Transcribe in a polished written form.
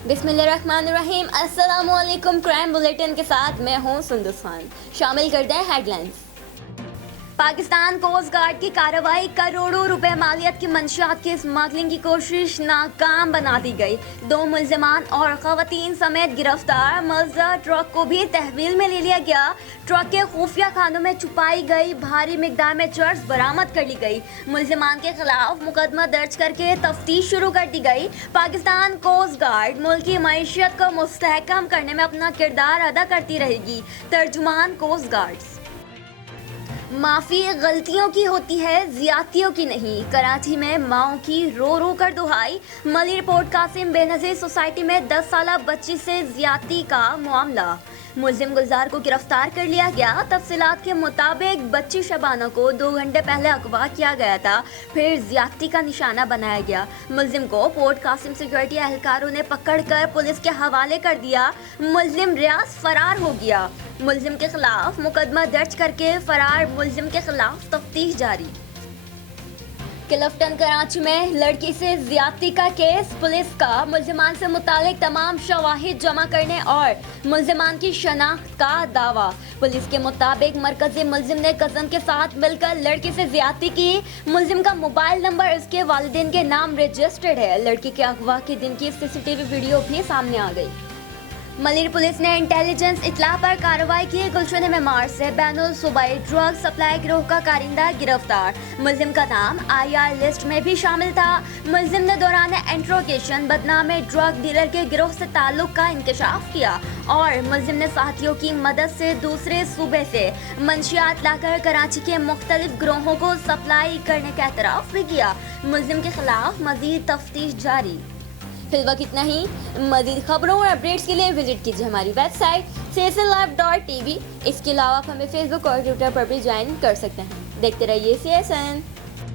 बिस्मिल्लाहिर्रहमानिर्रहीम। अस्सलामुअलैकुम। Crime bulletin के साथ मैं हूं सुंदस खान। शामिल करते हैं हेडलाइंस। पाकिस्तान कोस्ट गार्ड की कार्रवाई, करोड़ों रुपए मालियत की मंशियात की स्मगलिंग की कोशिश नाकाम बना दी गई। 2 मुल्जिमान और खवातीन समेत गिरफ्तार। मलजा ट्रक को भी तहवील में ले लिया गया। ट्रक के खुफिया खानों में छुपाई गई भारी मिकदार में चर्स बरामद कर ली गई। मुल्जिमान के खिलाफ मुकदमा दर्ज करके तफ्तीश शुरू कर दी गई। पाकिस्तान कोस्ट गार्ड मुल्क की मईशत को मुस्तहकम करने में अपना किरदार अदा करती रहेगी। तर्जुमान कोस्ट गार्ड्स। माफ़ी गलतियों की होती है, ज़्यादतियों की नहीं। कराची में माओ की रो रो कर दुहाई। मली रिपोर्ट कासिम बेनज़ीर सोसाइटी में 10 साला बच्ची से ज़्यादती का मामला। मुल्जिम गुलजार को गिरफ्तार कर लिया गया। तफसीलात के मुताबिक बच्ची शबाना को 2 घंटे पहले अगवा किया गया था, फिर ज़्यादती का निशाना बनाया गया। मुल्जिम को पोर्ट कासिम सिक्योरिटी एहलकारों ने पकड़कर पुलिस के हवाले कर दिया। मुल्जिम रियाज फरार हो गया। मुल्जिम के खिलाफ मुकदमा दर्ज करके फरार मुल्जिम के खिलाफ तफ्तीश जारी। क्लिफ्टन कराची में लड़की से ज्यादती का केस। पुलिस का मुल्जिमान से मुतालिक तमाम शवाहिद जमा करने और मुल्जिमान की शनाख्त का दावा। पुलिस के मुताबिक मरकजी मुल्जिम ने कज़न के साथ मिलकर लड़की से ज्यादती की। मुल्जिम का मोबाइल नंबर इसके वालिदैन के नाम रजिस्टर्ड है। लड़की के अगवा के दिन की सीसीटीवी वीडियो भी सामने आ गई। मलिर पुलिस ने इंटेलिजेंस इत्तला पर कार्रवाई की। गुलशन मेमार से बैनुल सूबाई ड्रग सप्लाई गिरोह का कारिंदा गिरफ्तार। मुल्जिम का नाम IR लिस्ट में भी शामिल था। मुल्जिम ने दौरान इंट्रोगेशन बदनामे ड्रग डीलर के गिरोह से ताल्लुक का इंकशाफ किया और मुल्जिम ने साथियों की मदद से दूसरे सूबे से मंशियात लाकर कराची के मुख्तलिफ गिरोहों को सप्लाई करने का एतराफ़ भी किया। मुल्जिम के खिलाफ मजीद तफ्तीश जारी। फिलहाल इतना ही। मज़ीद खबरों और अपडेट्स के लिए विजिट कीजिए हमारी वेबसाइट cslive.tv। इसके अलावा आप हमें फेसबुक और ट्विटर पर भी ज्वाइन कर सकते हैं। देखते रहिए CSN।